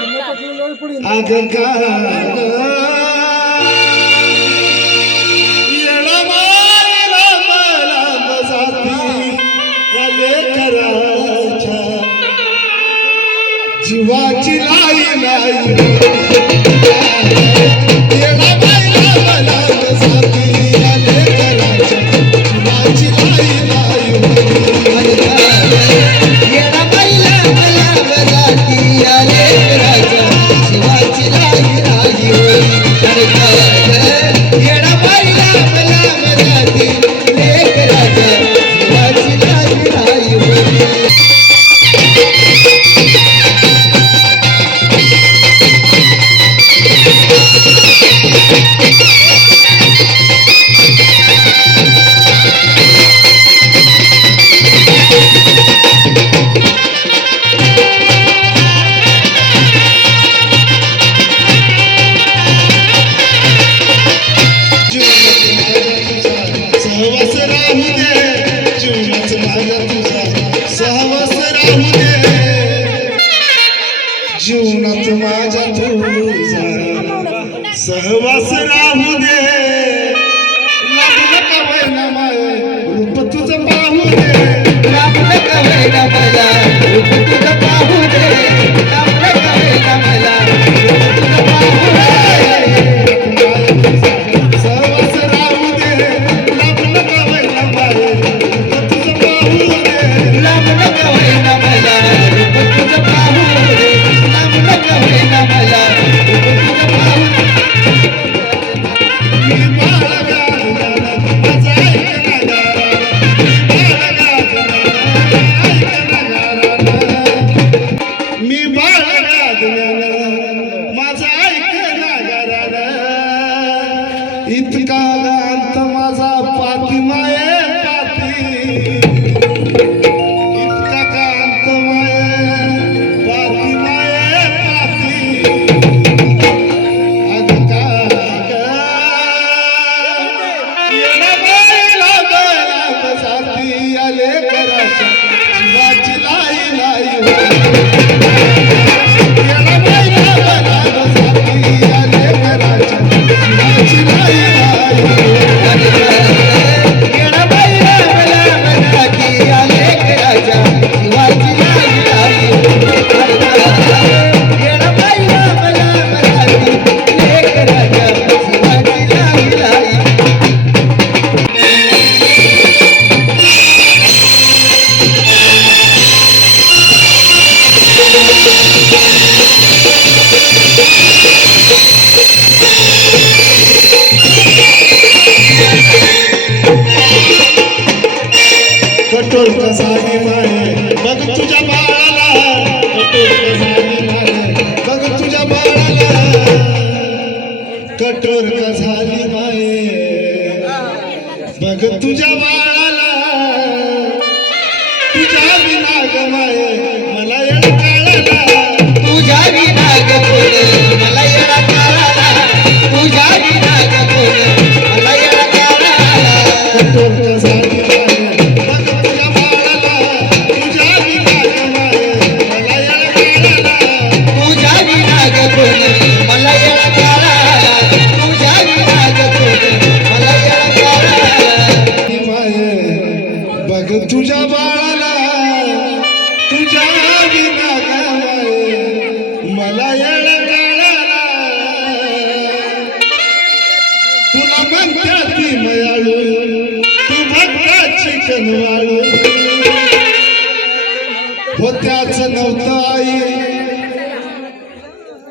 अग का येणा मायला मला बजाती या लेकराच्या जीवाची लाई लाई येणा मायला मला बजाती या लेकराच्या जीवाची लाई लाई येणा बाईला मला बजाती या लेकराच्या जीवाची लाई लाई येणा बाईला मला बजाती लेकराच्या जीवाची लाई लाई सहवास राहू दे जीवनाच माझा तुझा सहवास राहू दे जीवनाच माझा तुझा सहवास राहू दे लागलं का वैना माय रूप तुझं पाहू दे लागलं का वेडा मला रूप तुझं पाहू दे लागलं का वेडा मला रूप तुझं पाहू दे सहवास राहू दे लागलं का वैना माय रूप तुझं पाहू दे लागलं का वेडा मला रूप तुझं पाहू दे लागलं का वेडा मला रूप तुझं पाहू दे मी बाळगा माझा ऐकणारा मी बाळगा माझा ऐकणा घराला इतका अंत माझा पाठीमाये पाठी इतका कांत माये पाठीमाये पाठी अग का येणा बाईला मला बजाती या लेकराच्या जीवाची लाई लाई येणा बाईला मला बजाती या लेकराच्या जीवाची लाई लाई येणा बाईला मला बजाती या लेकराच्या जीवाची लाई लाई येणा बाईला मला बजाती लेकराच्या जीवाची लाई लाई कठोर कसाली माये बघ तुझ्या बाळाला कठोर कसाली माये बघ तुझ्या बाळाला कठोर कसाली माये बघ तुझ्या बाळाला तुझ्या विना ग माये मला येणा काळाला तुझ्या विना ग कोण मला येणा काळाला तुझ्या विना ग कोण मला येणा काळाला कठोर कसाली माये बघ तुझ्या बाळाला तुझ्या विना ग माये मला येणा काळाला तुझ्या विना ग कोण मला येणा काळाला तुझ्या विना ग कोण मला येणा काळाला माये बघ तुझ्या बाळाला तुझ्या विना ग माये मला येणा काळाला तुला म्हणत्या ती मयाळू तू भक्ताची कनवाळू होत्याच नव्हतं आई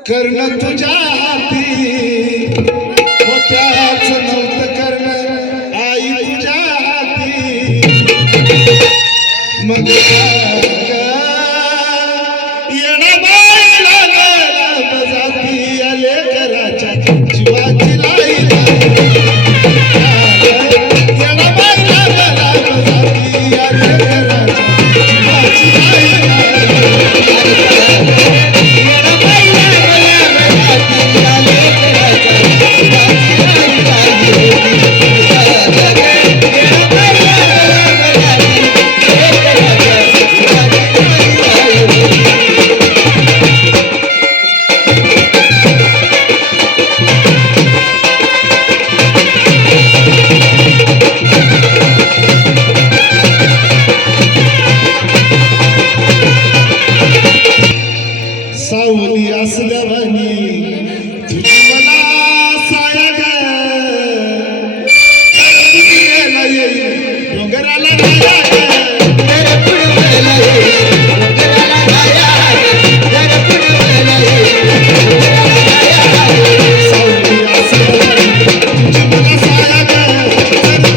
कर्ण तुझ्या हाती होत्याच नव्हतं कर्ण आई तुझ्या हाती मग येणा बाईला मला बजाती या लेकराच्या जीवाची लाई येणा बाईला मला बजाती या लेकराच्या जीवाची लाई येणा बाईला मला बजाती या लेकराच्या जीवाची लाई लाई सावली असल्यावानी तुझी मला साया ग तुझ्याला येईल डोंगराला राया ग तेरे पुणेला ये डोंगराला राया तेरे पुणेला ये डोंगराला राया सावली असल्यावानी तुझी मला साया ग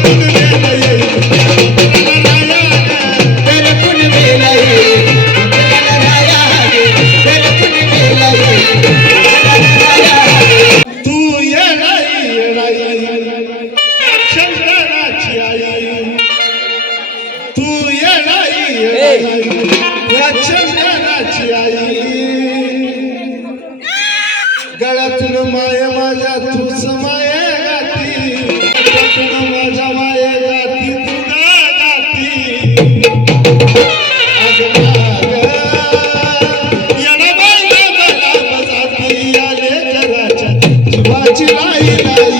तुझ्याला येईल डोंगराला राया ग तेरे पुणेला ये डोंगराला राया तेरे पुणेला ये डोंगराला राया तू येणारी शंकराची आई तू येणारी शंकराची आई गळ्यातून माय माझ्या तूच माय गाती गळ्यातून माझ्या माय गाती तू गाती जीवाची लाई लाई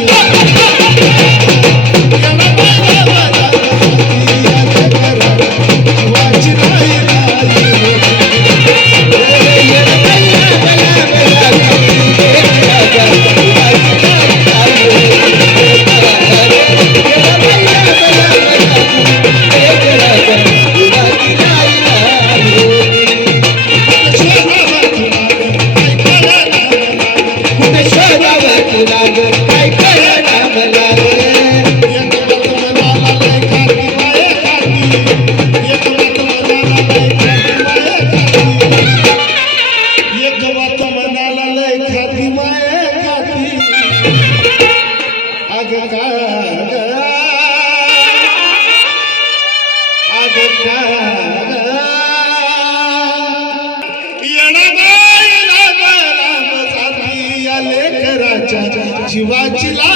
जीवाची लाई काय कळना मला जीवाची ला